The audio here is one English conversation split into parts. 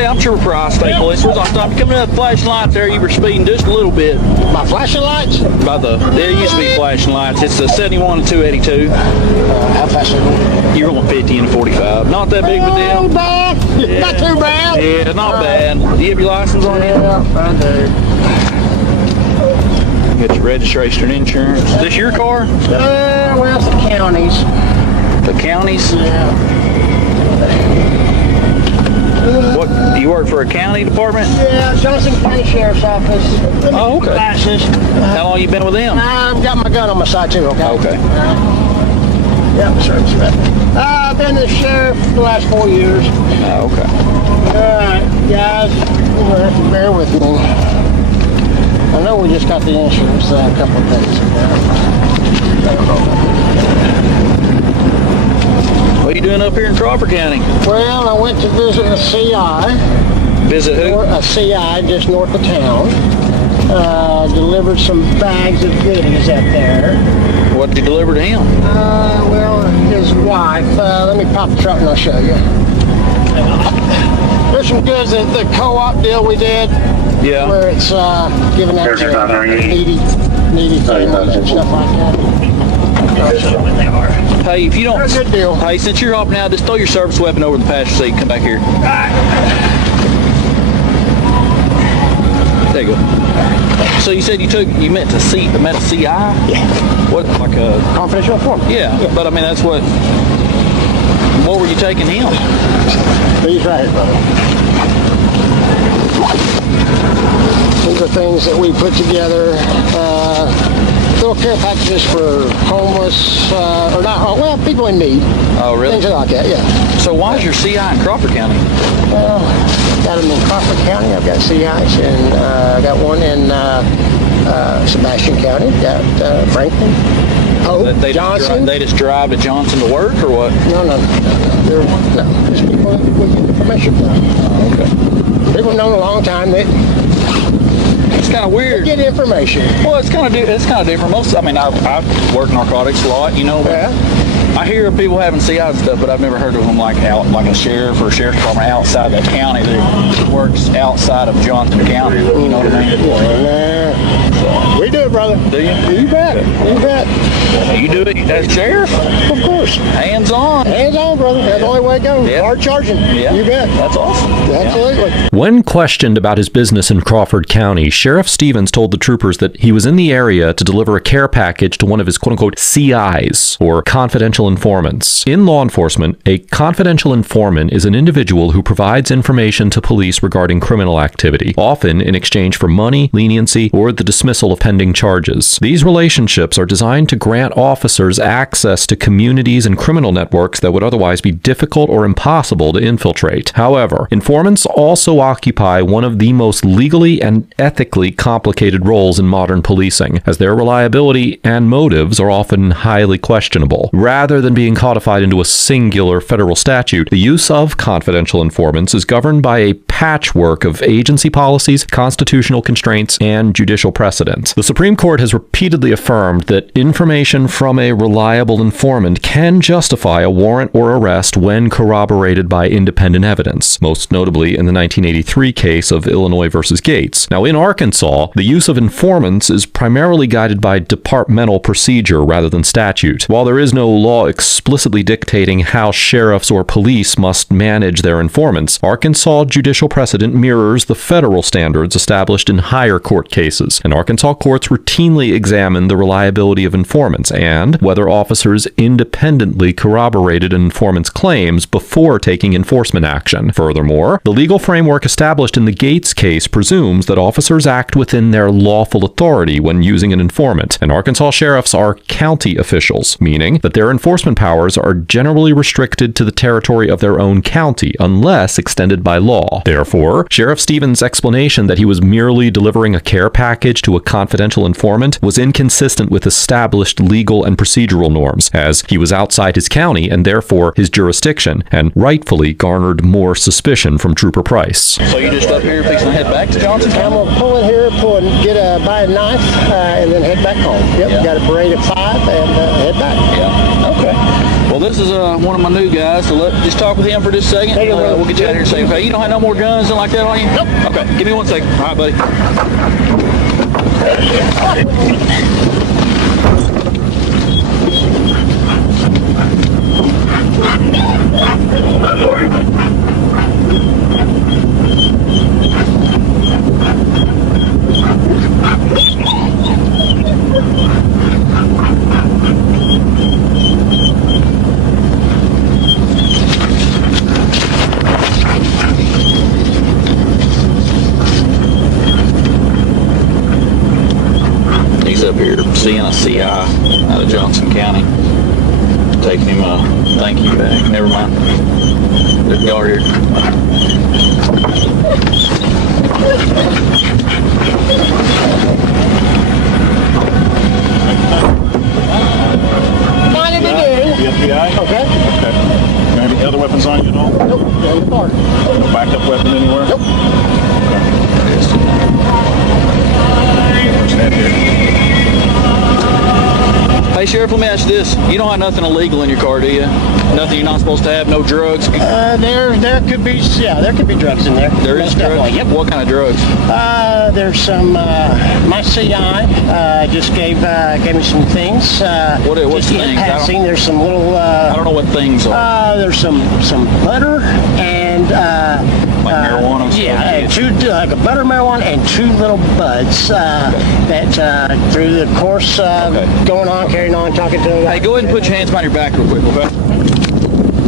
Hey, I'm Trooper Price, State Police. Where's I stopped? Coming up flashing lights there, you were speeding just a little bit. My flashing lights? There used to be flashing lights. It's a 71 to 282. How fast are you going? You're going 50 and 45. Not that big of a deal. Not bad. Yeah. Not too bad. Yeah, not bad. Do you have your license on you? Yeah, I do. Get your registration and insurance. Is this your car? Well, it's the county's. The county's? Yeah. What, do you work for a county department? Yeah, Johnson County Sheriff's Office. Oh, okay. Glasses. How long you been with them? I've got my gun on my side too, okay? Okay. Yeah, service rep. I've been the sheriff for the last 4 years. Oh, okay. Alright, guys, you're gonna have to bear with me. I know we just got the insurance a couple of days ago. What are you doing up here in Crawford County? Well, I went to visit a CI. Visit who? A CI just north of town. Delivered some bags of goodies up there. What did you deliver to him? Well, his wife. Let me pop the truck and I'll show you. There's some goods at the co-op deal we did. Yeah. Where it's giving out to needy families and stuff like that. Hey, if you don't, They're a good deal. Hey, since you're hopping out, just throw your service weapon over the passenger seat. Come back here. There you go. So you said you met a CI? Yeah. What, like a Confidential informant. Yeah, but I mean that's what were you taking him? These right here, brother. These are things that we put together. Little care packages for homeless, or not, well, people in need. Oh, really? Things like that, yeah. So why is your CI in Crawford County? Well, got them in Crawford County. I've got CIs, and I got one in Sebastian County. Got Franklin, Hope, Johnson. They just drive to Johnson to work, or what? No. There's people that we get information from. Oh, okay. People know a long time that It's kind of weird. get information. Well, it's kind of different. I work narcotics a lot, you know. Yeah. I hear of people having CIs and stuff, but I've never heard of them like a sheriff or a sheriff's department outside the county that works outside of Johnson County. You know what I mean? Well, we do it, brother. Do you? You bet. You bet. You do it as sheriff? Of course. Hands on. Hands on, brother. That's the only way it goes. Yeah. Hard charging. Yeah. You bet. That's awesome. Absolutely. When questioned about his business in Crawford County, Sheriff Stevens told the troopers that he was in the area to deliver a care package to one of his quote-unquote CIs, or confidential informants. In law enforcement, a confidential informant is an individual who provides information to police regarding criminal activity, often in exchange for money, leniency, or the dismissal of pending charges. These relationships are designed to grant officers access to communities and criminal networks that would otherwise be difficult or impossible to infiltrate. However, informants also occupy one of the most legally and ethically complicated roles in modern policing, as their reliability and motives are often highly questionable. Rather than being codified into a singular federal statute, the use of confidential informants is governed by a patchwork of agency policies, constitutional constraints, and judicial precedents. The Supreme Court has repeatedly affirmed that information from a reliable informant can justify a warrant or arrest when corroborated by independent evidence, most notably in the 1983 case of Illinois versus Gates. Now, in Arkansas, the use of informants is primarily guided by departmental procedure rather than statute. While there is no law explicitly dictating how sheriffs or police must manage their informants, Arkansas judicial precedent mirrors the federal standards established in higher court cases, and Arkansas courts routinely examine the reliability of informants and whether officers independently corroborated an informant's claims before taking enforcement action. Furthermore, the legal framework established in the Gates case presumes that officers act within their lawful authority when using an informant, and Arkansas sheriffs are county officials, meaning that their enforcement powers are generally restricted to the territory of their own county unless extended by law. Therefore, Sheriff Stevens' explanation that he was merely delivering a care package to a confidential informant was inconsistent with established legal and procedural norms, as he was outside his county and therefore his jurisdiction, and rightfully garnered more suspicion from Trooper Price. So you just up here fixing to head back to Johnson I'm County? going to pull in here, buy a knife, and then head back home. Yep, Yeah. got a parade at 5 and head back. Yeah. Okay. Well, this is one of my new guys. guys to just talk with him for just a second. We'll get you out of here in a second. Okay, you don't have no more guns and like that on you? Nope. Okay, give me 1 second. All right, buddy. He's up here seeing a CI out of Johnson County. Taking him a thank you back. Never mind. Y'all are here. Fine to do. The FBI? Okay. Okay. Any other weapons on you at all? Nope. No backup weapon anywhere? Nope. Stand here. Hey, Sheriff, let me ask you this. You don't have nothing illegal in your car, do you? Nothing you're not supposed to have? No drugs? There could be, there could be drugs in there. There is Most definitely. drugs? Yep. What kind of drugs? There's some, my CI just gave me some things. What's just in things? passing, there's some little, I don't know what things are. there's some butter and, Like marijuana and stuff? yeah, and like a butter marijuana and 2 little buds that through the course going on, carrying on, talking to them. Hey, go ahead and put your hands behind your back real quick, okay?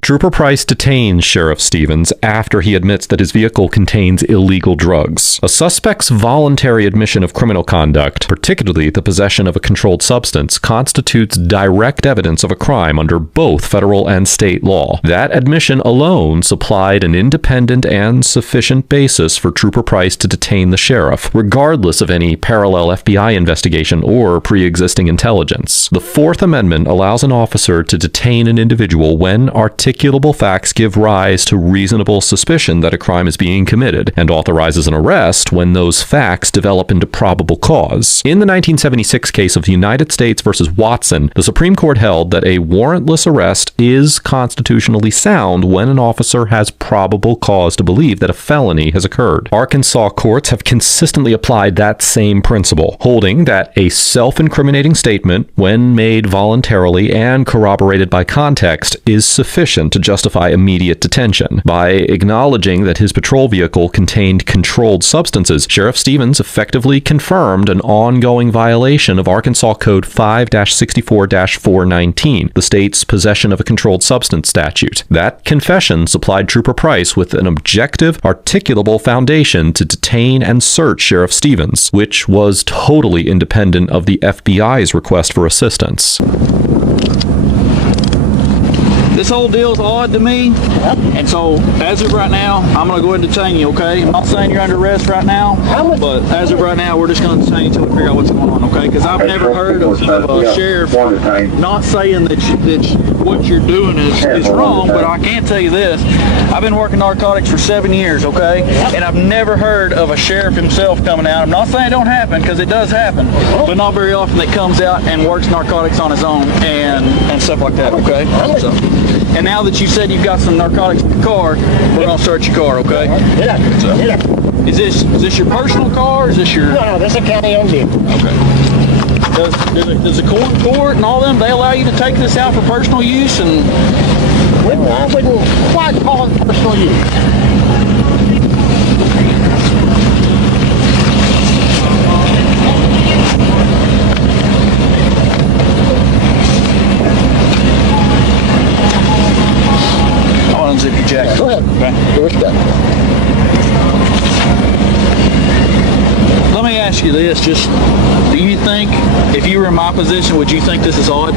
Trooper Price detains Sheriff Stevens after he admits that his vehicle contains illegal drugs. A suspect's voluntary admission of criminal conduct, particularly the possession of a controlled substance, constitutes direct evidence of a crime under both federal and state law. That admission alone supplied an independent and sufficient basis for Trooper Price to detain the sheriff, regardless of any parallel FBI investigation or pre-existing intelligence. The Fourth Amendment allows an officer to detain an individual when articulable facts give rise to reasonable suspicion that a crime is being committed, and authorizes an arrest when those facts develop into probable cause. In the 1976 case of United States versus Watson, the Supreme Court held that a warrantless arrest is constitutionally sound when an officer has probable cause to believe that a felony has occurred. Arkansas courts have consistently applied that same principle, holding that a self-incriminating statement, when made voluntarily and corroborated by context, is sufficient to justify immediate detention. By acknowledging that his patrol vehicle contained controlled substances, Sheriff Stevens effectively confirmed an ongoing violation of Arkansas Code 5-64-419, the state's possession of a controlled substance statute. That confession supplied Trooper Price with an objective, articulable foundation to detain and search Sheriff Stevens, which was totally independent of the FBI's request for assistance. This whole deal's odd to me, and so as of right now, I'm going to go ahead and detain you, okay? I'm not saying you're under arrest right now, but as of right now, we're just going to detain you until we figure out what's going on, okay? Because I've never heard of a sheriff not saying that what you're doing is wrong, but I can tell you this. I've been working narcotics for 7 years, okay? And I've never heard of a sheriff himself coming out. I'm not saying it don't happen, because it does happen, but not very often that comes out and works narcotics on his own and stuff like that, okay? So, and now that you said you've got some narcotics in your car, we're going to search your car, okay? So, is this your personal car, or is this your... No, this is a county-owned vehicle. Okay. Does the court and all them, they allow you to take this out for personal use? And Well, I wouldn't quite call it personal use. unzip your jacket. Go ahead. Okay. Do what you got. Let me ask you this, just, do you think, if you were in my position, would you think this is odd?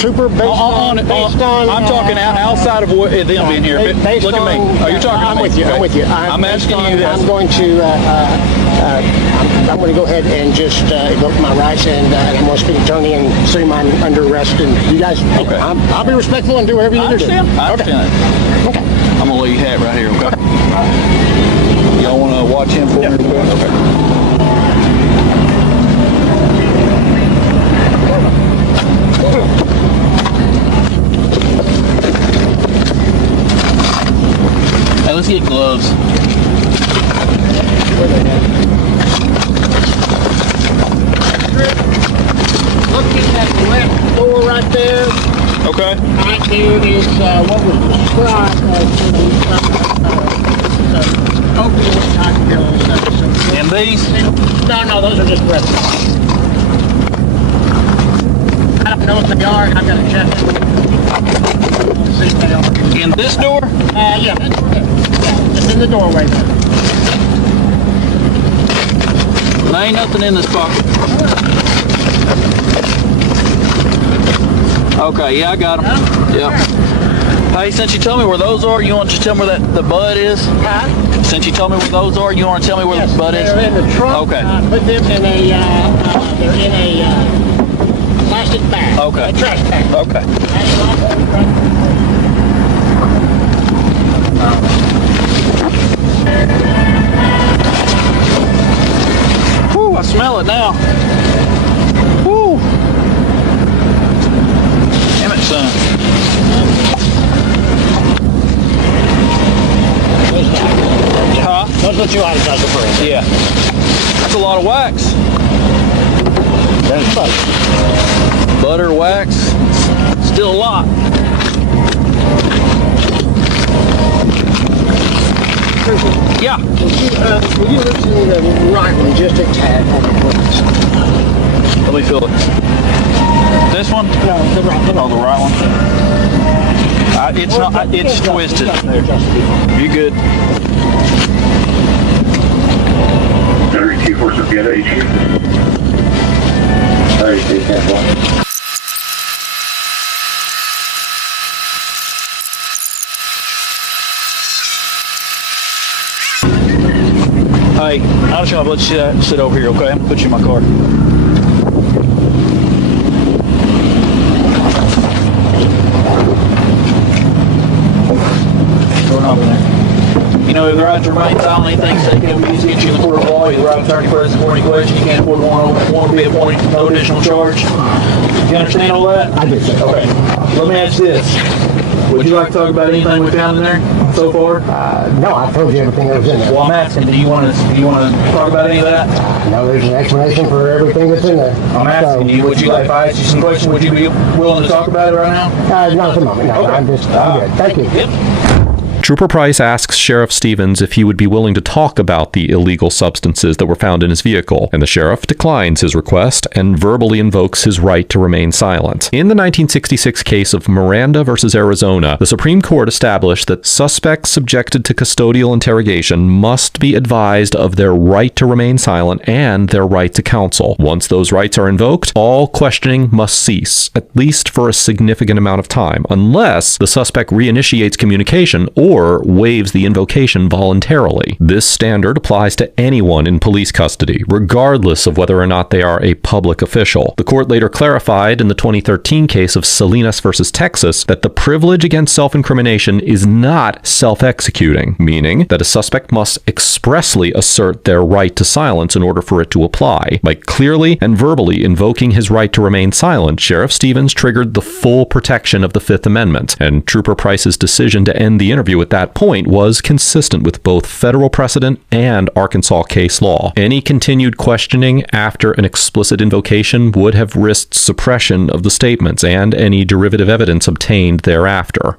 Trooper, based on I'm talking outside of what, them being here. based Look at me. on- Oh, you're talking I'm to me. with you. Okay. I'm with you. I'm asking you this. I'm going to I'm going to go ahead and just invoke my rights, and I'm going to speak attorney and assume I'm under arrest. And you guys, Okay. I'll be respectful and do whatever you I need to do. understand. I understand that. Okay. I'm going to leave your hat right here, okay? Y'all want to watch him for me? Okay. gloves. Looking at the left door right there. Okay. Right there is what was described as open type buildings. And these? No, those are just restaurants. I don't know what they are. I've got to check it. See if they are. In this door? Yeah, that's right. Yeah, it's in the doorway there. There ain't nothing in this pocket. Okay, yeah, I got them. Yep. Hey, since you told me where those are, you want to just tell me where the bud is? Huh? Since you told me where those are, you want to tell me where the bud is? They're in the trunk. Okay. Put them in they're in a plastic bag. Okay. A trash bag. Okay. Whew, I smell it now. Whew. Damn it, son. Huh? Those are the 2 items I was referring to. Yeah. That's a lot of wax. There's both. Butter, wax, still a lot. Yeah. Will you listen to the right one just a tad on the place? Let me feel it. This one? No, the right one. Oh, the right one. It's not. It's twisted. You good? 32 for Sophia HQ. 32, 10-1. Hey, I'm just gonna let you sit over here, okay? I'm gonna put you in my car. Going over there. You know, if the right to remain silent, anything said can be used against you in the court of law. You're the right attorney present for any question. You can't afford one to be appointed, no additional charge. You understand all that? I do, sir. Okay. Let me ask you this. Would you like to talk about anything we found in there so far? No, I told you everything that was in there. Well, I'm asking, do you want to talk about any of that? No, there's an explanation for everything that's in there. I'm asking you, would you like, if I asked you some questions, would you be willing to talk about it right now? Not at the moment, no. Okay. I'm good. Thank you. Yep. Trooper Price asks Sheriff Stevens if he would be willing to talk about the illegal substances that were found in his vehicle, and the sheriff declines his request and verbally invokes his right to remain silent. In the 1966 case of Miranda versus Arizona, the Supreme Court established that suspects subjected to custodial interrogation must be advised of their right to remain silent and their right to counsel. Once those rights are invoked, all questioning must cease, at least for a significant amount of time, unless the suspect reinitiates communication or waives the invocation voluntarily. This standard applies to anyone in police custody, regardless of whether or not they are a public official. The court later clarified in the 2013 case of Salinas versus Texas that the privilege against self-incrimination is not self-executing, meaning that a suspect must expressly assert their right to silence in order for it to apply. By clearly and verbally invoking his right to remain silent, Sheriff Stevens triggered the full protection of the Fifth Amendment, and Trooper Price's decision to end the interview at that point was consistent with both federal precedent and Arkansas case law. Any continued questioning after an explicit invocation would have risked suppression of the statements and any derivative evidence obtained thereafter.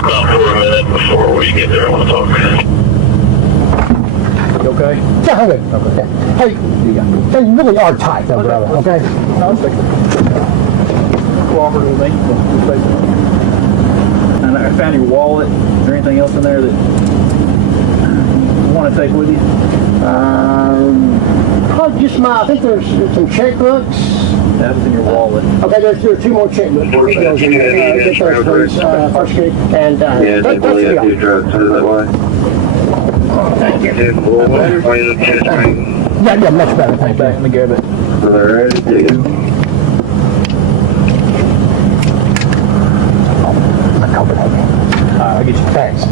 Stop for a minute before we get there. I want to talk. You okay? Yeah, I'm good. Okay. Hey, they really are tight though, brother, okay? No, it's okay. Cooperate with me. And I found your wallet. Is there anything else in there that you want to take with you? Probably just I think there's some checkbooks. That's in your wallet. Okay, there's 2 more checkbooks. Those in there. Get those, please, First Street. And Yeah, they that's believe the that you drugs, so that way. Thank you. We'll explain the Yeah, much better, thank you. Let me grab it. I'll get you. Thanks.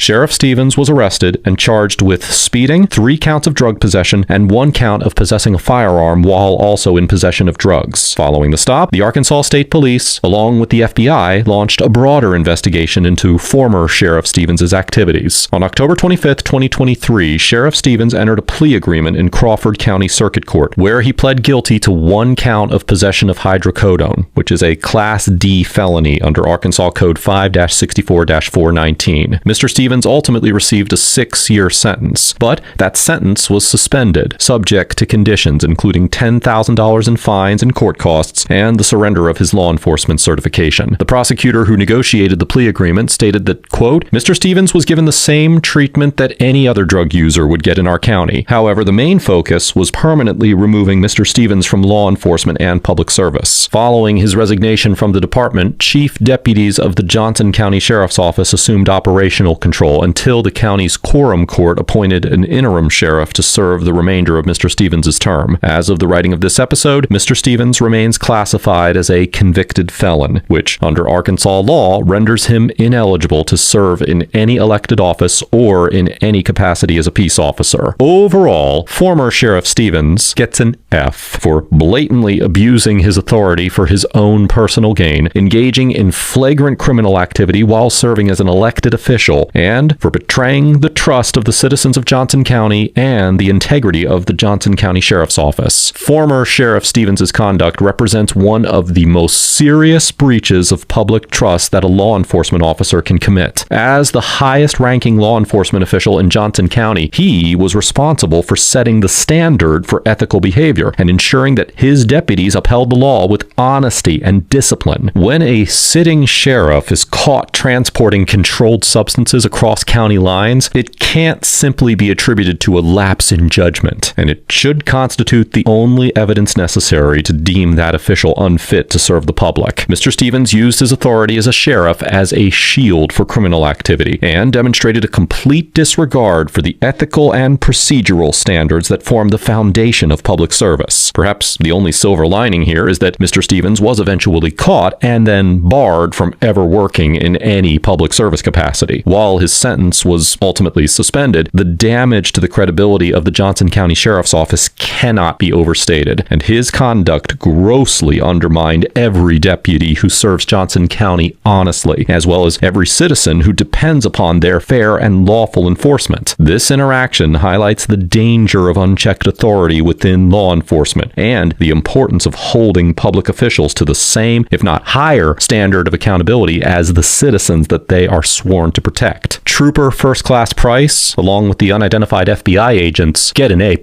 Sheriff Stevens was arrested and charged with speeding, 3 counts of drug possession, and 1 count of possessing a firearm while also in possession of drugs. Following the stop, the Arkansas State Police, along with the FBI, launched a broader investigation into former Sheriff Stevens' activities. On October 25, 2023, Sheriff Stevens entered a plea agreement in Crawford County Circuit Court, where he pled guilty to 1 count of possession of hydrocodone, which is a Class D felony under Arkansas Code 5-64-419. Mr. Stevens ultimately received a 6-year sentence, but that sentence was suspended, subject to conditions including $10,000 in fines and court costs and the surrender of his law enforcement certification. The prosecutor who negotiated the plea agreement stated that, quote, Mr. Stevens was given the same treatment that any other drug user would get in our county. However, the main focus was permanently removing Mr. Stevens from law enforcement and public service. Following his resignation from the department, chief deputies of the Johnson County Sheriff's Office assumed operational control until the county's quorum court appointed an interim sheriff to serve the remainder of Mr. Stevens' term. As of the writing of this episode, Mr. Stevens remains classified as a convicted felon, which, under Arkansas law, renders him ineligible to serve in any elected office or in any capacity as a peace officer. Overall, former Sheriff Stevens gets an F for blatantly abusing his authority for his own personal gain, engaging in flagrant criminal activity while serving as an elected official, and for betraying the trust of the citizens of Johnson County and the integrity of the Johnson County Sheriff's Office. Former Sheriff Stevens' conduct represents one of the most serious breaches of public trust that a law enforcement officer can commit. As the highest-ranking law enforcement official in Johnson County, he was responsible for setting the standard for ethical behavior and ensuring that his deputies upheld the law with honesty and discipline. When a sitting sheriff is caught transporting controlled substances across county lines, it can't simply be attributed to a lapse in judgment, and it should constitute the only evidence necessary to deem that official unfit to serve the public. Mr. Stevens used his authority as a sheriff as a shield for criminal activity and demonstrated a complete disregard for the ethical and procedural standards that form the foundation of public service. Perhaps the only silver lining here is that Mr. Stevens was eventually caught and then barred from ever working in any public service capacity. While his sentence was ultimately suspended, the damage to the credibility of the Johnson County Sheriff's Office cannot be overstated, and his conduct grossly undermined every deputy who serves Johnson County honestly, as well as every citizen who depends upon their fair and lawful enforcement. This interaction highlights the danger of unchecked authority within law enforcement and the importance of holding public officials to the same, if not higher, standard of accountability as the citizens that they are sworn to protect. Trooper First Class Price, along with the unidentified FBI agents, get an A+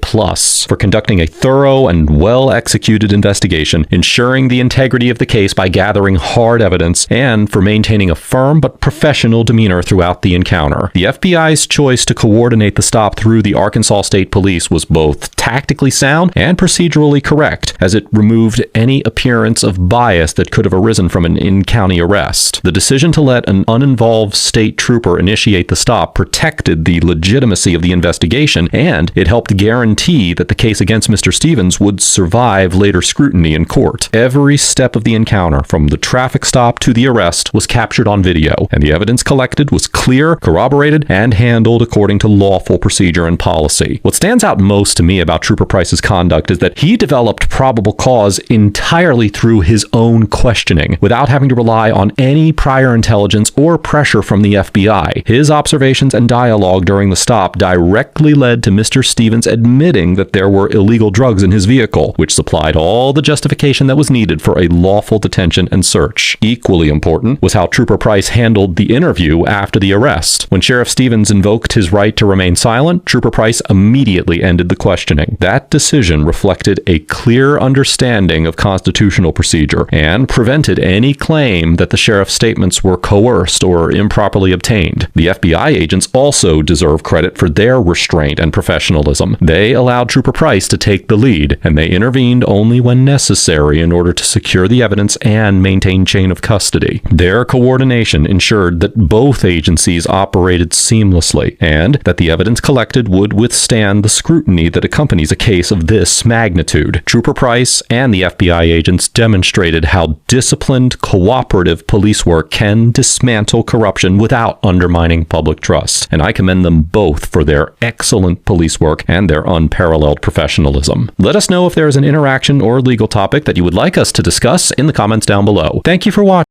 for conducting a thorough and well-executed investigation, ensuring the integrity of the case by gathering hard evidence, and for maintaining a firm but professional demeanor throughout the encounter. The FBI's choice to coordinate the stop through the Arkansas State Police was both tactically sound and procedurally correct, as it removed any appearance of bias that could have arisen from an in-county arrest. The decision to let an uninvolved state trooper initiate the stop protected the legitimacy of the investigation, and it helped guarantee that the case against Mr. Stevens would survive later scrutiny in court. Every step of the encounter, from the traffic stop to the arrest, was captured on video, and the evidence collected was clear, corroborated, and handled according to lawful procedure and policy. What stands out most to me about Trooper Price's conduct is that he developed probable cause entirely through his own questioning, without having to rely on any prior intelligence or pressure from the FBI. His observations and dialogue during the stop directly led to Mr. Stevens admitting that there were illegal drugs in his vehicle, which supplied all the justification that was needed for a lawful detention and search. Equally important was how Trooper Price handled the interview after the arrest. When Sheriff Stevens invoked his right to remain silent, Trooper Price immediately ended the questioning. That decision reflected a clear understanding of constitutional procedure and prevented any claim that the sheriff's statements were coerced or improperly obtained. The FBI FBI agents also deserve credit for their restraint and professionalism. They allowed Trooper Price to take the lead, and they intervened only when necessary in order to secure the evidence and maintain chain of custody. Their coordination ensured that both agencies operated seamlessly, and that the evidence collected would withstand the scrutiny that accompanies a case of this magnitude. Trooper Price and the FBI agents demonstrated how disciplined, cooperative police work can dismantle corruption without undermining public trust, and I commend them both for their excellent police work and their unparalleled professionalism. Let us know if there is an interaction or legal topic that you would like us to discuss in the comments down below. Thank you for watching.